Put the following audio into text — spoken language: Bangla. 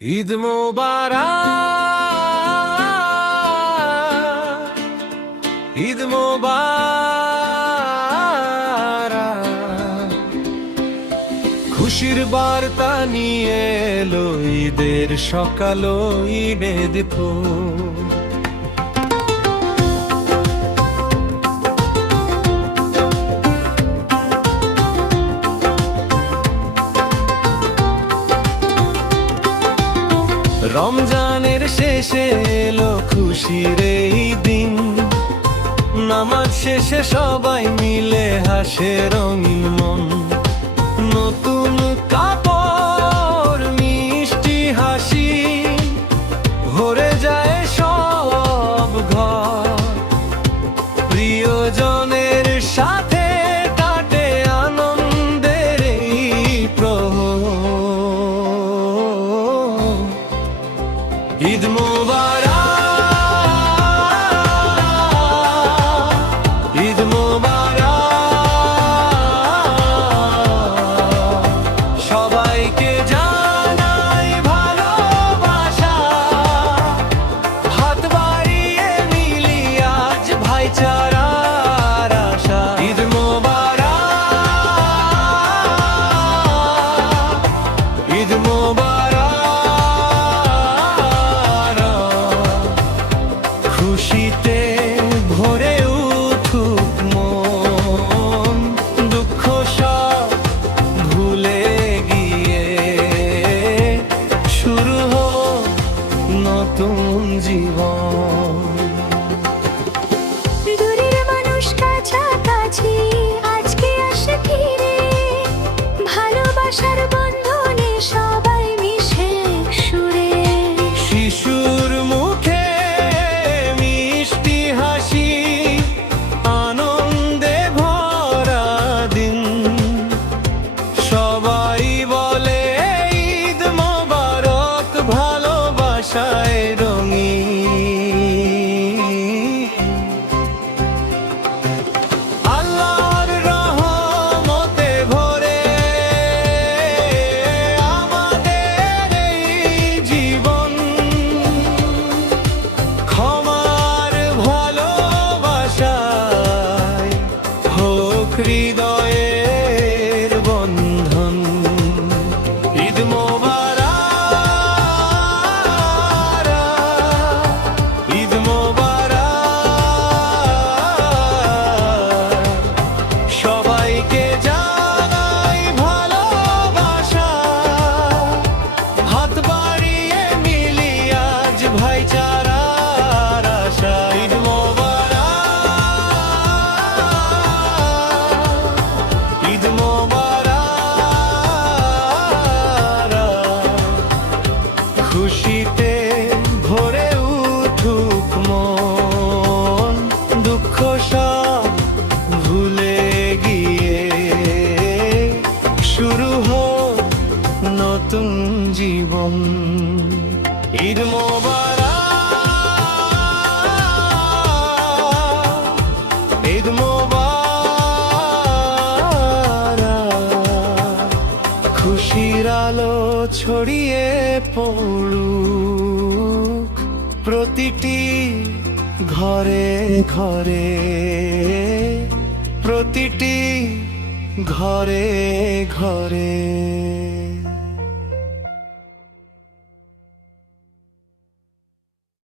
ঈদ মোবারক, ঈদ মোবারক। খুশির বার্তা নিয়ে এলো ঈদের সকাল, ঈদের ফুল। রমজানের শেষে এলো খুশির এই দিন, নামাজ শেষে সবাই মিলে হাসে রঙিন মন। নতুন কাপড়, মিষ্টি হাসি, ভরে যায় সব ঘর। প্রিয়জনের সাথে কাটে আনন্দের এই প্রহর। ঈদ মোবারক, ঈদ মোবারক। সবাইকে জানাই ভালোবাসা, হাত বাড়িয়ে মিলি আজ ভাইচারার আশা। ঈদ মোবারক, ঈদ মোবারক। খুশিতে ভরে উঠুক মন, দুঃখ সব ভুলে গিয়ে শুরু হোক নতুন জীবন। দূরের মানুষ কাছাকাছি আজকে আসে ফিরে, ভালোবাসার বন্ধনে সবাই মিশে সুরে। শিশুর মুখে মিষ্টি হাসি, আনন্দে ভরা দিন। সবাই বলে ঈদ মোবারক, ভালোবাসায় রঙিন। আল্লাহর রহমতে ভরে আমাদের এই জীবন। ক্ষমার ভালোবাসায় হোক হৃদয়ের বন্ধন। ঈদ মোবারক, ঈদ মোবারক। সবাইকে জানাই ভালোবাসা, হাত বাড়িয়ে মিলি আজ ভাইচারার আশা। ঈদ মোবারক, ঈদ মোবারক। খুশিতে ভরে উঠুক মন, দুঃখ সব ভুলে গিয়ে শুরু হোক নতুন জীবন। ঈদ মোবারক, ঈদ মোবারক। খুশির আলো ছড়িয়ে পড়ুক প্রতিটি ঘরে ঘরে, প্রতিটি ঘরে ঘরে।